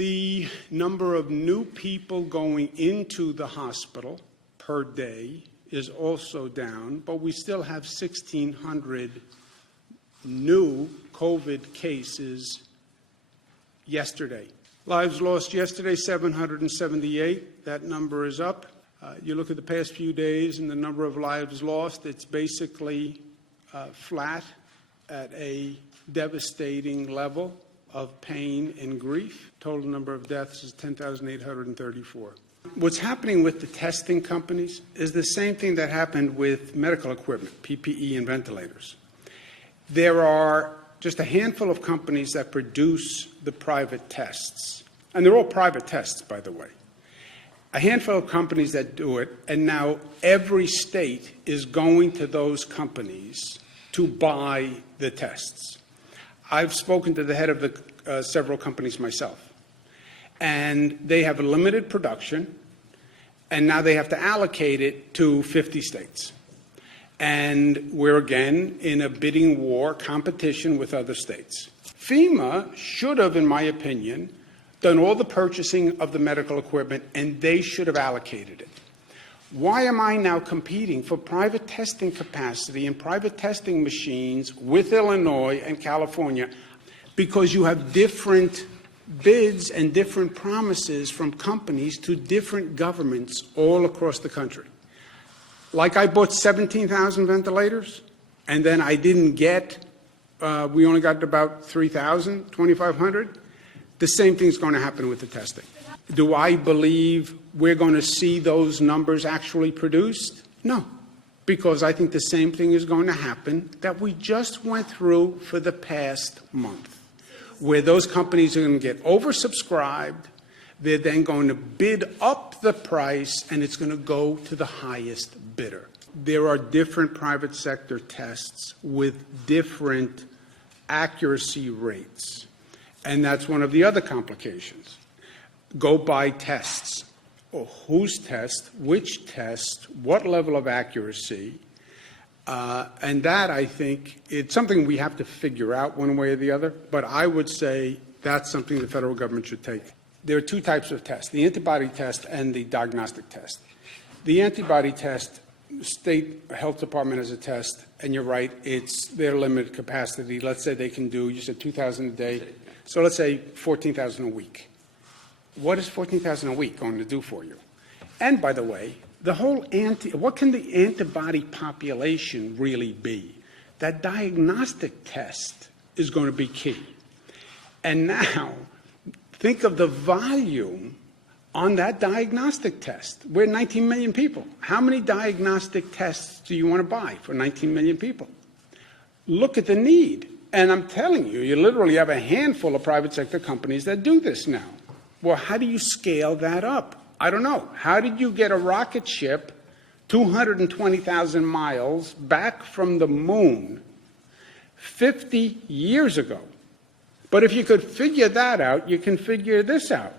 The number of new people going into the hospital per day is also down, but we still have 1,600 new COVID cases yesterday. Lives lost yesterday, 778. That number is up. You look at the past few days and the number of lives lost, it's basically flat at a devastating level of pain and grief. Total number of deaths is 10,834. What's happening with the testing companies is the same thing that happened with medical equipment, PPE and ventilators. There are just a handful of companies that produce the private tests. And they're all private tests, by the way. A handful of companies that do it, and now every state is going to those companies to buy the tests. I've spoken to the head of the several companies myself, and they have a limited production, and now they have to allocate it to 50 states. And we're again in a bidding war competition with other states. FEMA should have, in my opinion, done all the purchasing of the medical equipment, and they should have allocated it. Why am I now competing for private testing capacity and private testing machines with Illinois and California? Because you have different bids and different promises from companies to different governments all across the country. Like I bought 17,000 ventilators, and then I didn't get, we only got about 3,000, 2,500. The same thing's going to happen with the testing. Do I believe we're going to see those numbers actually produced? No, because I think the same thing is going to happen that we just went through for the past month, where those companies are going to get oversubscribed. They're then going to bid up the price, and it's going to go to the highest bidder. There are different private sector tests with different accuracy rates, and that's one of the other complications. Go buy tests. Or whose test, which test, what level of accuracy, and that, I think, it's something we have to figure out one way or the other, but I would say that's something the federal government should take. There are two types of tests, the antibody test and the diagnostic test. The antibody test, state health department has a test, and you're right, it's their limited capacity. Let's say they can do, you said 2,000 a day, so let's say 14,000 a week. What is 14,000 a week going to do for you? And by the way, the whole what can the antibody population really be? That diagnostic test is going to be key. And now, think of the volume on that diagnostic test. We're 19 million people. How many diagnostic tests do you want to buy for 19 million people? Look at the need. And I'm telling you, you literally have a handful of private sector companies that do this now. Well, how do you scale that up? I don't know. How did you get a rocket ship 220,000 miles back from the moon 50 years ago? But if you could figure that out, you can figure this out.